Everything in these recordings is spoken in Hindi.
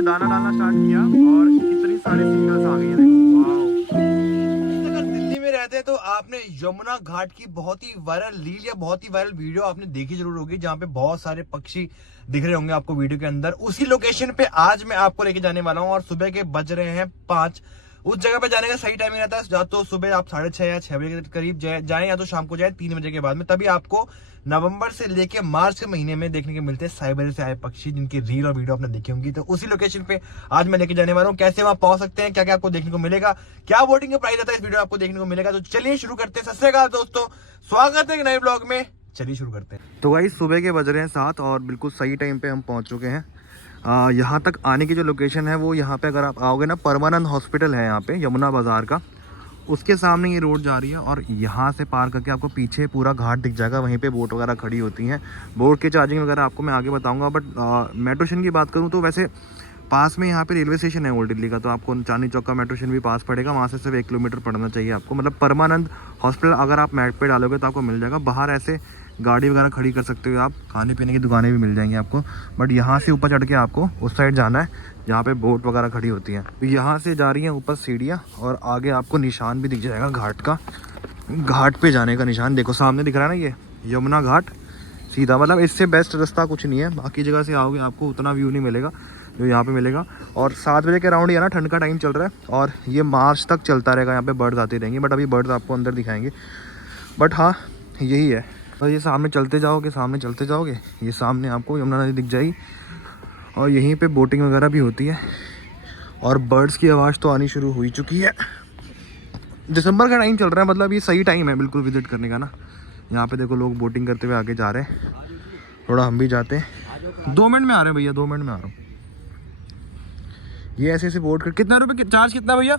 हमने दाना डालना स्टार्ट किया और कितनी सारी सीगल्स आ गई हैं, देखो वाओ। अगर दिल्ली में रहते हैं तो आपने यमुना घाट की बहुत ही वायरल रील या बहुत ही वायरल वीडियो आपने देखी जरूर होगी, जहाँ पे बहुत सारे पक्षी दिख रहे होंगे आपको वीडियो के अंदर। उसी लोकेशन पे आज मैं आपको लेके जाने वाला हूँ और सुबह के बज रहे हैं 5। उस जगह पे जाने का सही टाइमिंग रहता है या तो सुबह आप 6:30 या 6 बजे के करीब जाएं या तो शाम को जाए 3 बजे के बाद में। तभी आपको नवंबर से लेके मार्च के महीने में देखने के मिलते हैं साइबर से आए पक्षी, जिनकी रील और वीडियो आपने देखी होंगी। तो उसी लोकेशन पे आज मैं लेके जाने वाला हूँ। कैसे वहां पहुंच सकते हैं, क्या क्या आपको देखने को मिलेगा, क्या बोटिंग का प्राइस रहता है, इस वीडियो आपको देखने को मिलेगा। तो चलिए शुरू करते हैं। सत श्री अकाल दोस्तों, स्वागत है एक नए ब्लॉग में। चलिए शुरू करते हैं। तो भाई सुबह के बज रहे हैं 7 और बिल्कुल सही टाइम पे हम पहुंच चुके हैं। यहाँ तक आने की जो लोकेशन है वो यहाँ पे अगर आप आओगे ना, परमानंद हॉस्पिटल है यहाँ पे यमुना बाज़ार का, उसके सामने ये रोड जा रही है और यहाँ से पार करके आपको पीछे पूरा घाट दिख जाएगा। वहीं पे बोट वगैरह खड़ी होती हैं। बोट की चार्जिंग वगैरह आपको मैं आगे बताऊँगा। बट मेट्रो स्टेशन की बात करूँ तो वैसे पास में यहाँ पे रेलवे स्टेशन है ओल्ड दिल्ली का, तो आपको चांदनी चौक का मेट्रो स्टेशन भी पास पड़ेगा। वहाँ से सिर्फ 1 किलोमीटर पड़ना चाहिए आपको। मतलब परमानंद हॉस्पिटल अगर आप मैप पे डालोगे तो आपको मिल जाएगा। बाहर ऐसे गाड़ी वगैरह खड़ी कर सकते हो आप, खाने पीने की दुकानें भी मिल जाएंगी आपको। बट यहाँ से ऊपर चढ़ के आपको उस साइड जाना है जहाँ पे बोट वगैरह खड़ी होती हैं। तो यहाँ से जा रही हैं ऊपर सीढ़ियाँ और आगे आपको निशान भी दिख जाएगा घाट का। घाट पे जाने का निशान देखो सामने दिख रहा है ना, ये यमुना घाट सीधा। मतलब इससे बेस्ट रास्ता कुछ नहीं है। बाकी जगह से आओगे आपको उतना व्यू नहीं मिलेगा जो यहाँ पे मिलेगा। और 7 बजे के अराउंड ये ना ठंड का टाइम चल रहा है और ये मार्च तक चलता रहेगा। यहाँ पे बर्ड्स आती रहेंगी, बट अभी बर्ड्स आपको अंदर दिखाएंगे। बट हाँ यही है। तो ये सामने चलते जाओगे ये सामने आपको यमुना नदी दिख जाएगी और यहीं पे बोटिंग वगैरह भी होती है। और बर्ड्स की आवाज़ तो आनी शुरू हो ही चुकी है। दिसंबर का टाइम चल रहा है, मतलब ये सही टाइम है बिल्कुल विजिट करने का ना। यहाँ पे देखो लोग बोटिंग करते हुए आगे जा रहे हैं। थोड़ा हम भी जाते हैं। 2 मिनट में आ रहे हैं भैया, 2 मिनट में आ रहा हूँ। ये ऐसे ऐसे बोट कर कितना रुपये चार्ज कितना भैया?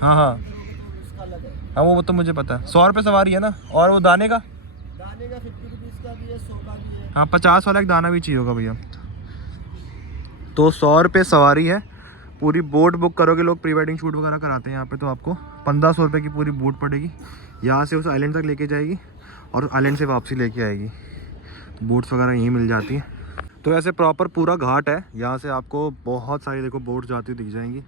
हाँ हाँ हाँ वो तो मुझे पता है। 100 रुपये सवारी है ना। और वो दाने का 50 रुपीज़ का भी है, 100 का भी है। हाँ 50 वाला एक दाना भी चाहिए होगा भैया। तो 100 रुपये सवारी है। पूरी बोट बुक करोगे, लोग प्री वेडिंग शूट वगैरह कराते हैं यहाँ पे, तो आपको 1500 रुपये की पूरी बोट पड़ेगी। यहाँ से उस आइलैंड तक लेके जाएगी और आइलैंड से वापसी लेके आएगी। बोट्स वगैरह यहीं मिल जाती हैं। तो ऐसे प्रॉपर पूरा घाट है। यहाँ से आपको बहुत सारी देखो बोट जाती हुई दिख जाएंगी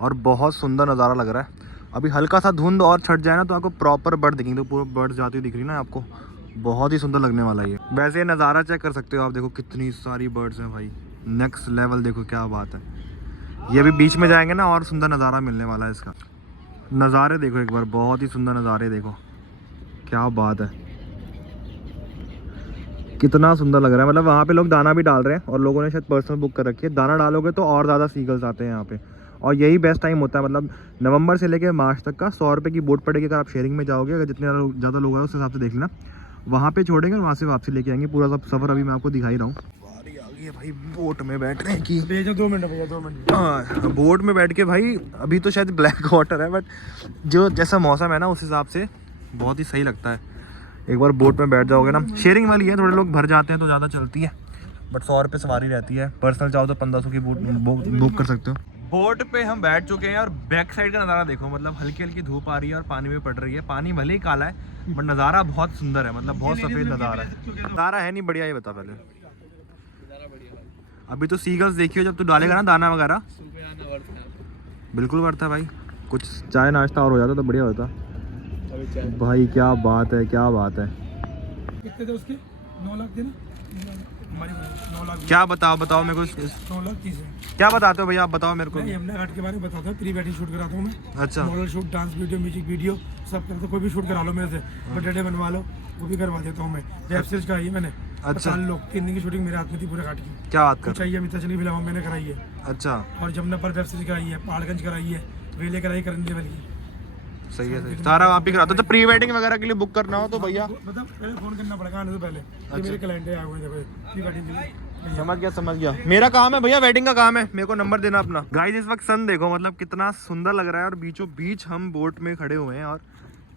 और बहुत सुंदर नज़ारा लग रहा है। अभी हल्का सा धुंध और छट जाए ना तो आपको प्रॉपर बर्ड दिखेंगे। तो पूरा बर्ड जाती हुई दिख रही है ना आपको, बहुत ही सुंदर लगने वाला है ये। वैसे ये नज़ारा चेक कर सकते हो आप, देखो कितनी सारी बर्ड्स हैं भाई, नेक्स्ट लेवल। देखो क्या बात है। ये अभी बीच में जाएंगे ना और सुंदर नज़ारा मिलने वाला है इसका। नज़ारे देखो एक बार, बहुत ही सुंदर नज़ारे देखो, क्या बात है, कितना सुंदर लग रहा है। मतलब वहाँ पे लोग दाना भी डाल रहे हैं और लोगों ने शायद पर्सनल बुक कर रखी है। दाना डालोगे तो और ज़्यादा सीगल्स आते हैं यहाँ पे और यही बेस्ट टाइम होता है। मतलब नवंबर से लेकर मार्च तक का 100 रुपये की बोट पड़ेगी अगर आप शेयरिंग में जाओगे। अगर जितने ज़्यादा लोग हैं उस हिसाब से देख लेना। वहाँ पे छोड़ेंगे और वहाँ से वापसी लेके आएंगे। पूरा सब सफ़र अभी मैं आपको दिखा ही रहा हूँ। बारी आ गई है भाई बोट में बैठने की। 2 मिनट भैया, 2 मिनट। हाँ बोट में बैठ के भाई, अभी तो शायद ब्लैक वाटर है बट जो जैसा मौसम है ना उस हिसाब से बहुत ही सही लगता है। एक बार बोट में बैठ जाओगे ना, शेयरिंग वाली है, थोड़े लोग भर जाते हैं तो ज़्यादा चलती है, बट 100 रुपये सवारी रहती है। पर्सनल चाहो तो 1500 की बोट बुक कर सकते हो। बोट पे हम बैठ चुके हैं और बैक साइड का नज़ारा देखो। मतलब हल्की हल्की धूप आ रही है और पानी में पड़ रही है। पानी भले ही काला है बट नज़ारा बहुत सुंदर है। मतलब बहुत सफ़ेद नज़ारा है। नज़ारा है नहीं बढ़िया, ये बता पहले। अभी तो सीगल्स देखियो जब तू डालेगा ना दाना वगैरह, बिल्कुल वर्थ है भाई। कुछ चाय नाश्ता और हो जाता तो बढ़िया होता भाई। क्या बात है, क्या बात है। कितने थे उसके? 9 लाख थे ना हमारी, 9 लाख। क्या बताओ मेरे को 9 लाख 30 है। क्या बताते हो भैया, आप बताओ मेरे को। यमुना घाट के बारे में बताता हूँ। प्री वेडिंग शूट कराता हूँ मैं। अच्छा। Model shoot, dance video, music video सब करता हूँ। कोई भी शूट करा लो मेरे से, बर्थडे बनवा लो, वो भी करवा देता हूँ मैं। वेब सीरीज कराई है मैंने। अच्छा। लोग 3 दिन की शूटिंग मेरे हाथ में थी पूरे घाट की। क्या बात कर चाहिए अभी तचली फिल्म मैंने कराई है। अच्छा। और जमुना पर वेब सीरीज कराई है, पहाड़गंज कराई है, वेले कराई, करंदी वाली। सही है, सही। सारा आप ही कराते हो। तो प्री वेडिंग वगैरह के लिए बुक करना हो तो भैया मतलब पहले फोन करना पड़ेगा आने से पहले। ये मेरे कैलेंडर आए हुए हैं देखो, प्री वेडिंग के लिए। समझ गया। मेरा काम है भैया, वेडिंग का काम है, मेरे को नंबर देना अपना। गाइस इस वक्त सन देखो, मतलब कितना सुंदर लग रहा है और बीचों बीच हम बोट में खड़े हुए हैं और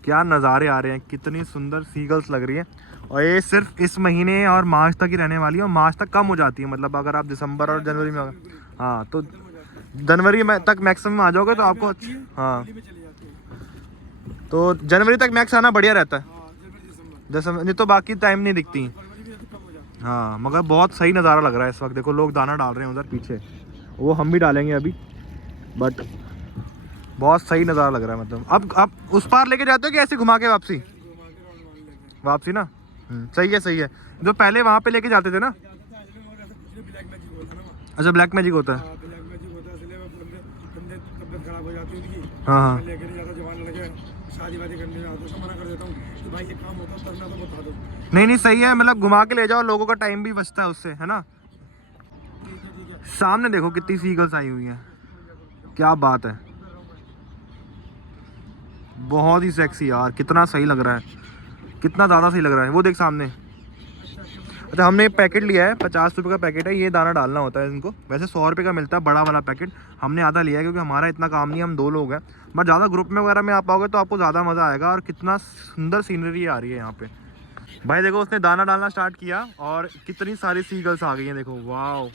क्या नज़ारे आ रहे हैं। कितनी सुंदर सीगल्स लग रही है। और ये सिर्फ इस महीने और मार्च तक ही रहने वाली है और मार्च तक कम हो जाती है। मतलब अगर आप दिसंबर और जनवरी में, हाँ तो जनवरी में तक मैक्सिमम आ जाओगे तो आपको। हाँ तो जनवरी तक मैक्स आना बढ़िया रहता है। दिसंबर नहीं तो बाकी टाइम नहीं दिखती। हाँ मगर बहुत सही नज़ारा लग रहा है इस वक्त। देखो लोग दाना डाल रहे हैं उधर पीछे, वो हम भी डालेंगे अभी, बट बहुत सही नज़ारा लग रहा है। मतलब अब आप उस पार लेके जाते हो कि ऐसे घुमा के वापसी? वापसी ना, सही है सही है। जो पहले वहाँ पे लेके जाते थे ना। अच्छा ब्लैक मैजिक होता है। हाँ हाँ शादी वादी करने में आता तो मना कर देता हूँ कि भाई ये काम होता करना तो बता दो। नहीं नहीं सही है, मतलब घुमा के ले जाओ, लोगों का टाइम भी बचता है उससे, है ना। सामने देखो कितनी सीगल्स आई हुई हैं, क्या बात है, बहुत ही सेक्सी यार, कितना सही लग रहा है, कितना ज़्यादा सही लग रहा है। वो देख सामने। अच्छा हमने पैकेट लिया है, 50 रुपये का पैकेट है, ये दाना डालना होता है इनको। वैसे 100 रुपये का मिलता है बड़ा वाला पैकेट, हमने आधा लिया है क्योंकि हमारा इतना काम नहीं है, हम 2 लोग हैं। बट ज़्यादा ग्रुप में वगैरह में आप आओगे तो आपको ज़्यादा मज़ा आएगा। और कितना सुंदर सीनरी आ रही है यहाँ पे। भाई देखो उसने दाना डालना स्टार्ट किया और कितनी सारी सीगल्स आ गई हैं, देखो वाह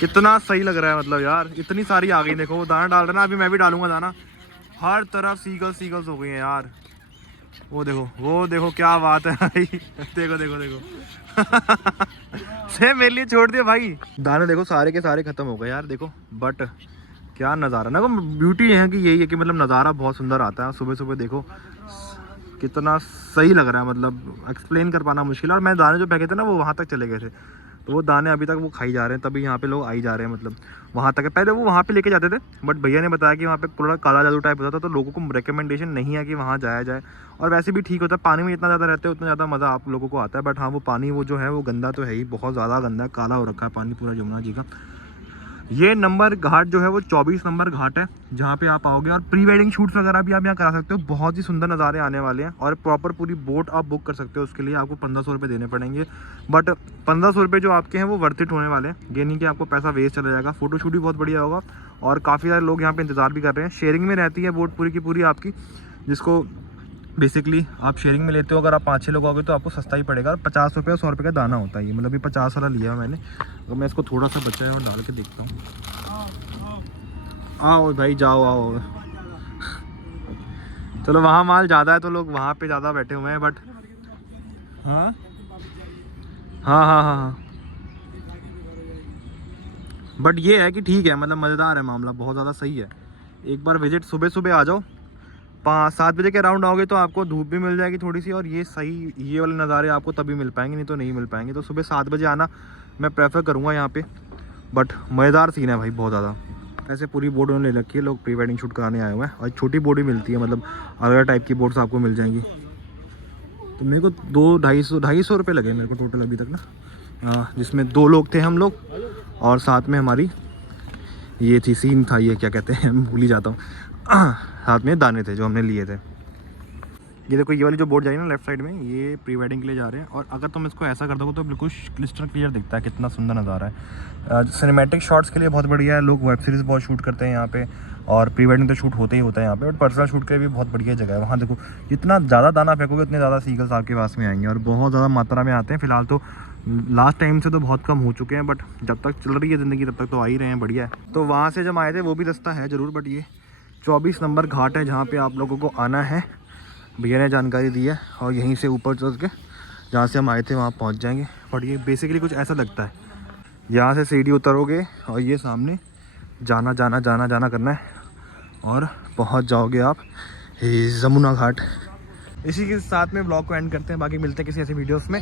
कितना सही लग रहा है। मतलब यार इतनी सारी आ गई, देखो वो दाना डाल रहा है ना, अभी मैं भी डालूंगा दाना। हर तरफ सीगल्स हो गई हैं यार। वो देखो क्या बात है भाई। देखो देखो देखो सेम मेरे लिए छोड़ दिया भाई। दाने देखो सारे के सारे खत्म हो गए यार, देखो। बट क्या नज़ारा ना, ब्यूटी है कि यही है कि मतलब नज़ारा बहुत सुंदर आता है। सुबह सुबह देखो कितना सही लग रहा है, मतलब एक्सप्लेन कर पाना मुश्किल है। और मैं दाने जो फेंके थे ना वो वहाँ तक चले गए थे, तो वो दाने अभी तक वो खाई जा रहे हैं, तभी यहाँ पे लोग आई जा रहे हैं। मतलब वहाँ तक पहले वो वहाँ पे लेके जाते थे, बट भैया ने बताया कि वहाँ पे पूरा काला जादू टाइप होता था, तो लोगों को रिकमेंडेशन नहीं है कि वहाँ जाया जाए। और वैसे भी ठीक होता है, पानी में जितना ज़्यादा रहते हैं उतना ज़्यादा मज़ा आप लोगों को आता है। बट हाँ वो पानी वो जो है वो गंदा तो है ही, बहुत ज़्यादा गंदा है, काला हो रखा है पानी पूरा यमुना जी का। ये नंबर घाट जो है वो 24 नंबर घाट है, जहाँ पे आप आओगे। और प्री वेडिंग शूट्स वगैरह भी आप यहाँ करा सकते हो, बहुत ही सुंदर नज़ारे आने वाले हैं। और प्रॉपर पूरी बोट आप बुक कर सकते हो, उसके लिए आपको 1500 रुपये देने पड़ेंगे। बट 1500 रुपये जो आपके हैं वो वर्थ इट होने वाले हैं, ये नहीं कि आपको पैसा वेस्ट चला जाएगा। फोटो शूट भी बहुत बढ़िया होगा और काफ़ी सारे लोग यहाँ पे इंतज़ार भी कर रहे हैं। शेयरिंग में रहती है बोट पूरी की पूरी आपकी, जिसको बेसिकली आप शेयरिंग में लेते हो। अगर आप 5-6 लोग आओगे तो आपको सस्ता ही पड़ेगा। 50 रुपये और 100 रुपये का दाना होता है ये, मतलब ये 50 वाला लिया है मैंने। अगर मैं इसको थोड़ा सा बचा है और डाल के देखता हूँ। आओ भाई जाओ आओ। चलो वहाँ माल ज़्यादा है तो लोग वहाँ पे ज़्यादा बैठे हुए हैं, बट हाँ हाँ हाँ हाँ हाँ बट ये है कि ठीक है, मतलब मज़ेदार है मामला, बहुत ज़्यादा सही है। एक बार विजिट सुबह सुबह आ जाओ, 5-7 बजे के अराउंड आओगे तो आपको धूप भी मिल जाएगी थोड़ी सी, और ये सही ये वाले नज़ारे आपको तभी मिल पाएंगे, नहीं तो नहीं मिल पाएंगे। तो सुबह 7 बजे आना मैं प्रेफर करूँगा यहाँ पे। बट मज़ेदार सीन है भाई बहुत ज़्यादा। ऐसे पूरी बोट उन्होंने ले रखी है, लोग प्री वेडिंग शूट कराने आए हुए हैं। और छोटी बोट भी मिलती है, मतलब अलग अलग टाइप की बोट्स आपको मिल जाएंगी। तो मेरे को 200-250 रुपये लगे मेरे को टोटल अभी तक ना। हाँ जिसमें 2 लोग थे हम लोग, और साथ में हमारी ये थी सीन था, ये क्या कहते हैं भूल ही जाता हूँ, साथ में दाने थे जो हमने लिए थे। ये देखो ये वाली जो बोर्ड जाएगी ना लेफ्ट साइड में, ये प्री वेडिंग के लिए जा रहे हैं। और अगर तुम इसको ऐसा कर दोगे तो बिल्कुल क्लिस्टर क्लियर दिखता है, कितना सुंदर नज़ारा है। सिनेमैटिक शॉट्स के लिए बहुत बढ़िया है, लोग वेब सीरीज़ बहुत शूट करते हैं यहाँ पे, और प्री वेडिंग तो शूट होते ही होता है यहाँ पे। बट पर्सनल शूट के लिए भी बहुत बढ़िया जगह है। वहाँ देखो जितना ज़्यादा दाना फेंकोगे उतने ज़्यादा सीगल्स आपके पास में आएंगे, और बहुत ज़्यादा मात्रा में आते हैं। फिलहाल तो लास्ट टाइम से तो बहुत कम हो चुके हैं, बट जब तक चल रही है ज़िंदगी तब तक तो आ ही रहे हैं, बढ़िया है। तो वहाँ से जब आए थे वो भी रास्ता है ज़रूर, बट ये 24 नंबर घाट है जहाँ पे आप लोगों को आना है। भैया ने जानकारी दी है, और यहीं से ऊपर चल के जहाँ से हम आए थे वहाँ पहुँच जाएंगे। और ये बेसिकली कुछ ऐसा लगता है, यहाँ से सीढ़ी उतरोगे और ये सामने जाना जाना जाना जाना करना है, और पहुँच जाओगे आप यमुना घाट। इसी के साथ में ब्लॉग को एंड करते हैं, बाकी मिलते हैं किसी ऐसे वीडियोस में।